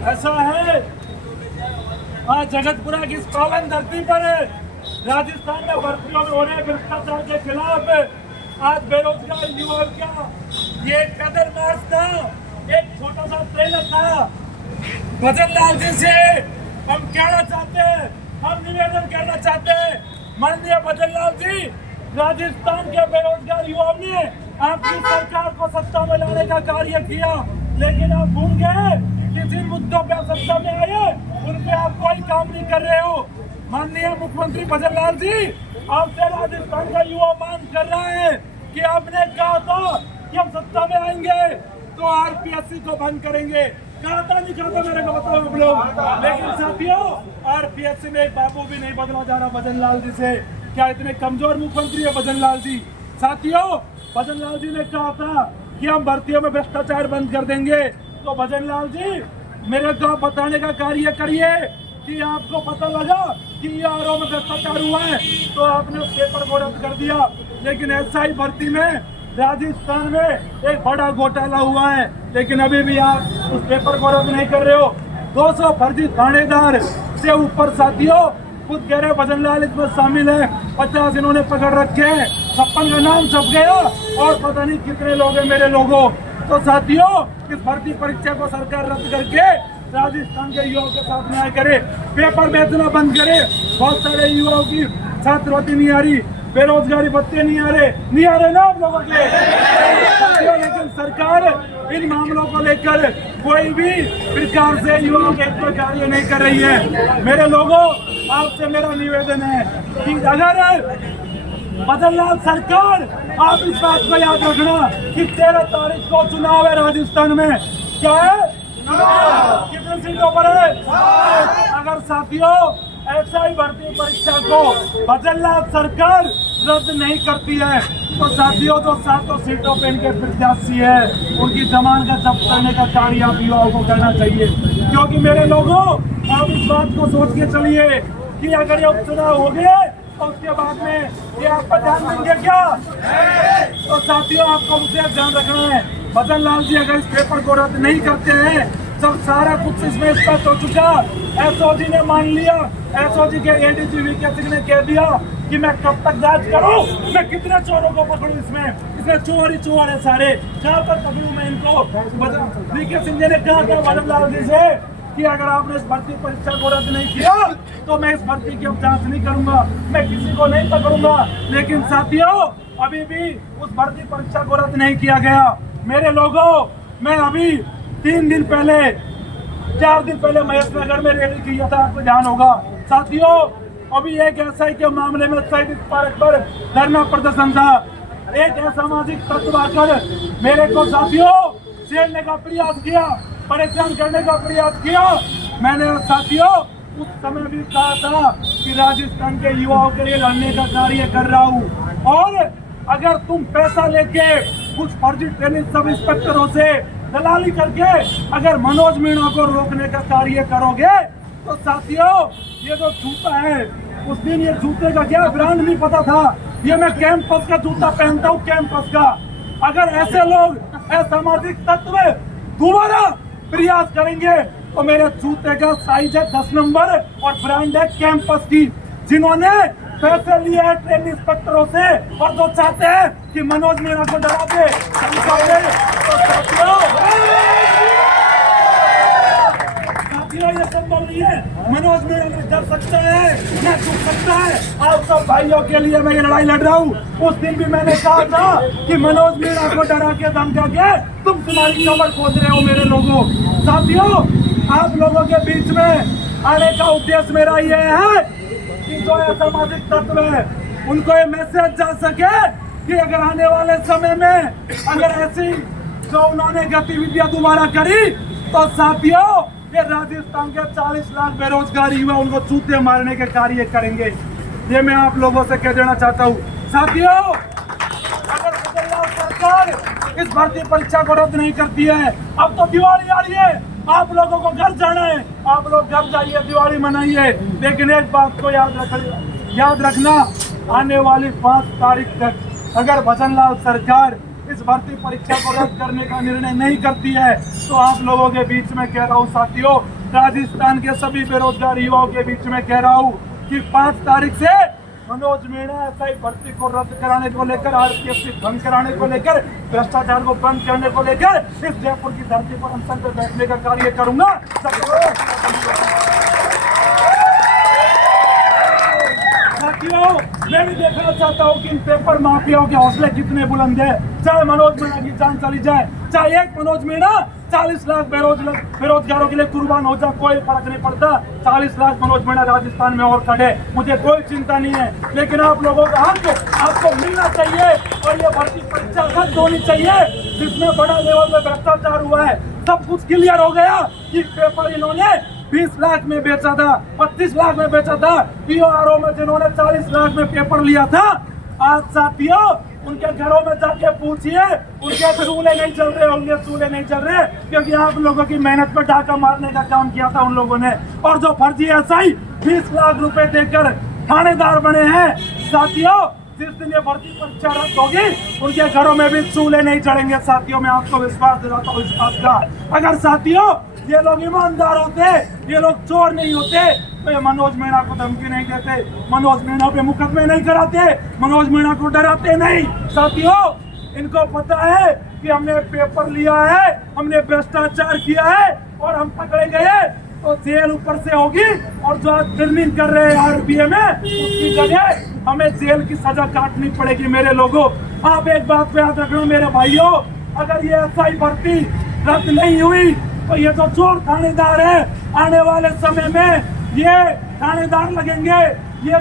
ऐसा है, आज जगतपुरा की इस पावन धरती पर राजस्थान में भर्तियों में हो रहे भ्रष्टाचार के खिलाफ आज बेरोजगार युवाओं का ये कदर मार्च था, एक छोटा सा ट्रेलर था। भजन लाल जी से हम कहना चाहते हैं, हम निवेदन करना चाहते हैं, माननीय भजन लाल जी, राजस्थान के बेरोजगार युवाओं ने आपकी सरकार को सत्ता में लाने का कार्य किया, लेकिन आप भूल गए कि जिन मुद्दों पे आप सत्ता में आए उन पे आप कोई काम नहीं कर रहे हो। माननीय मुख्यमंत्री भजन लाल जी, आपसे राजस्थान का युवा मांग कर रहा है कि आपने कहा था कि हम सत्ता में आएंगे तो आरपीएससी को बंद करेंगे। कहा था नहीं कहा था, मेरे को बताओ आप लोग। लेकिन साथियों, आरपीएससी में एक बाबू भी नहीं बदला जा रहा भजन लाल जी से। क्या इतने कमजोर मुख्यमंत्री है भजन लाल जी? साथियों, भजन लाल जी ने कहा था कि हम भर्तियों में भ्रष्टाचार बंद कर देंगे। तो भजन लाल जी, मेरे को बताने का कार्य करिए कि आपको पता लगा कि ईआरओ में भ्रष्टाचार हुआ है तो आपने उस पेपर को रद्द कर दिया। लेकिन एसआई भर्ती में राजस्थान में एक बड़ा घोटाला हुआ है, लेकिन अभी भी आप उस पेपर को रद्द नहीं कर रहे हो। 200 फर्जी थानेदार से ऊपर साथियों, खुद कह रहे भजन लाल इसमें शामिल है, 50 इन्होंने पकड़ रखे हैं, 56 का नाम छप गया और पता नहीं कितने लोग हैं मेरे लोगों। तो साथियों, इस भर्ती परीक्षा को सरकार रद्द करके राजस्थान के युवाओं के साथ न्याय करे, पेपर बेचना बंद करे। बहुत सारे युवाओं की छात्रवृत्ति नहीं आ रही, बेरोजगारी भत्ते नहीं आ रहे ना आप लोगों के। लेकिन सरकार इन मामलों को लेकर कोई भी प्रकार से युवाओं के हित में कार्य नहीं कर रही है। मेरे लोगों, आपसे मेरा निवेदन है कि अगर भजन लाल सरकार, आप इस बात को याद रखना कि 13 तारीख को चुनाव है राजस्थान में। क्या है? कितनी सीटों पर है? अगर साथियों एसआई भर्ती परीक्षा को भजन लाल सरकार रद्द नहीं करती है तो साथियों, जो 7 सीटों पे इनके प्रत्याशी है उनकी जमान का जब्त करने का कार्य आप युवाओं को करना चाहिए। क्योंकि मेरे लोगों, आप इस बात को सोच के चलिए कि अगर ये उपचुनाव हो गए तो उसके बाद में ये आप पर ध्यान देंगे क्या? तो साथियों, आपको उसे ध्यान रखना है। भजन लाल जी अगर इस पेपर को रद्द नहीं करते हैं, जब सारा कुछ इसमें स्पष्ट हो चुका, एसओजी ने मान लिया, एसओजी के एडीजी वीके सिंह ने कह दिया कि मैं कब तक जांच करूं, मैं कितने चोरों को पकड़ूं, इसमें चोर है सारे, कहां तक पकड़ूं मैं इनको। वीके सिंह ने कहा था भजन लाल जी से कि अगर आपने इस भर्ती परीक्षा को रद्द नहीं किया तो मैं इस भर्ती की जांच नहीं करूंगा, मैं किसी को नहीं पकड़ूंगा। लेकिन साथियों, अभी भी उस भर्ती परीक्षा को रद्द नहीं किया गया। मेरे लोगों, मैं अभी 4 दिन पहले महेश नगर में रैली किया था, आपको ध्यान होगा। साथियों, अभी एक एसआई के मामले में शहीद पार्क पर धरना प्रदर्शन था। एक असामाजिक तत्व आकर मेरे को साथियों छेड़ने का प्रयास किया, परेशान करने का प्रयास किया। मैंने साथियों उस समय भी कहा था कि राजस्थान के युवाओं के लिए लड़ने का कार्य कर रहा हूँ, और अगर तुम पैसा लेके कुछ फर्जी ट्रेनिंग सब इंस्पेक्टरों से दलाली करके अगर मनोज मीणा को रोकने का कार्य करोगे तो साथियों, ये जो जूता है, उस दिन ये जूते का क्या ब्रांड नहीं पता था, ये मैं कैंपस का जूता पहनता हूँ, कैंपस का। अगर ऐसे लोग असामाजिक तत्व दोबारा प्रयास करेंगे तो मेरे जूते का साइज है 10 नंबर और ब्रांड है कैंपस की। जिन्होंने पैसे लिए हैं ट्रेन इंस्पेक्टरों से और जो चाहते हैं कि मनोज मीणा को डरा दे, साथियों ये संभव नहीं है। मनोज मीणा ने डर सकता है, न झुक सकता है। आप सब भाइयों के लिए मैं ये लड़ाई लड़ रहा हूँ। उस दिन भी मैंने कहा था कि मनोज मीणा को डरा के धमका के तुम तुम्हारी कमर खोद रहे हो मेरे लोगों। साथियों, आप लोगों के बीच में आने का उद्देश्य मेरा ये है कि जो असामाजिक तत्व है उनको ये मैसेज जा सके कि अगर आने वाले समय में अगर ऐसी जो उन्होंने गतिविधियां दोबारा करी तो साथियों, ये राजस्थान के 40 लाख बेरोजगार युवा उनको चूते मारने के कार्य करेंगे। ये मैं आप लोगों से कह देना चाहता हूँ। साथियों, अगर सरकार इस भर्ती परीक्षा को रद्द नहीं करती है, अब तो दिवाली आ रही है, आप लोगों को घर जाना है, आप लोग घर जाइए, दिवाली मनाइए। लेकिन एक बात को याद रखना, आने वाली 5 तारीख तक अगर भजन लाल सरकार इस भर्ती परीक्षा को रद्द करने का निर्णय नहीं करती है, तो आप लोगों के बीच में कह रहा हूँ साथियों, राजस्थान के सभी बेरोजगार युवाओं के बीच में कह रहा हूँ कि 5 तारीख से मनोज मीणा एसआई भर्ती को रद्द कराने को लेकर, आरपीएफ भंग कराने को लेकर, भ्रष्टाचार को बंद करने को लेकर इस जयपुर की धरती पर अनशन पर बैठने का कार्य करूंगा। साथियों, मैं भी देखना चाहता हूँ कि इन पेपर माफियाओं के हौसले कितने बुलंद है। चाहे मनोज मीणा की जान चली जाए, चाहे एक मनोज मीणा 40 लाख बेरोजगारों के लिए कुर्बान हो जाए, कोई फर्क नहीं पड़ता। 40 लाख मनोज मीणा राजस्थान में और खड़े, मुझे कोई चिंता नहीं है, लेकिन आप लोगों का हक आपको मिलना चाहिए और ये भर्ती परीक्षा रद्द होनी चाहिए जिसमें बड़ा लेवल में भ्रष्टाचार हुआ है। सब कुछ क्लियर हो गया कि पेपर इन्होंने 20 लाख में बेचा था, 25 लाख में बेचा था, पीओआरओ में जिन्होंने 40 लाख में पेपर लिया था। आज साथियों, उनके घरों में जाके पूछिए, उनके चूल्हे नहीं चल रहे होंगे, चूल्हे नहीं चल रहे, क्योंकि आप लोगों की मेहनत पर डाका मारने का काम किया था उन लोगों ने। और जो फर्जी एसआई 20 लाख रुपए देकर थानेदार बने हैं, साथियों, जिस दिन ये भर्ती परीक्षा रद्द होगी उनके घरों में भी चूल्हे नहीं चढ़ेंगे। साथियों, मैं आपको विश्वास दिलाता हूँ इस बात का। अगर साथियों ये लोग ईमानदार होते, ये लोग चोर नहीं होते, तो ये मनोज मीणा को धमकी नहीं देते, मनोज मीणा पे मुकदमे नहीं कराते, मनोज मीणा को डराते नहीं। साथियों, इनको पता है कि हमने पेपर लिया है, हमने भ्रष्टाचार किया है और हम पकड़े गए तो जेल ऊपर से होगी, और जो आज फिल्मिंग कर रहे हैं आरपीए में, उसकी जगह हमें जेल की सजा काटनी पड़ेगी। मेरे लोगों, आप एक बात पे याद रखना मेरे भाइयों, अगर ये एसआई भर्ती रद्द नहीं हुई तो ये जो चोर थानेदार है, आने वाले समय में ये थानेदार लगेंगे, ये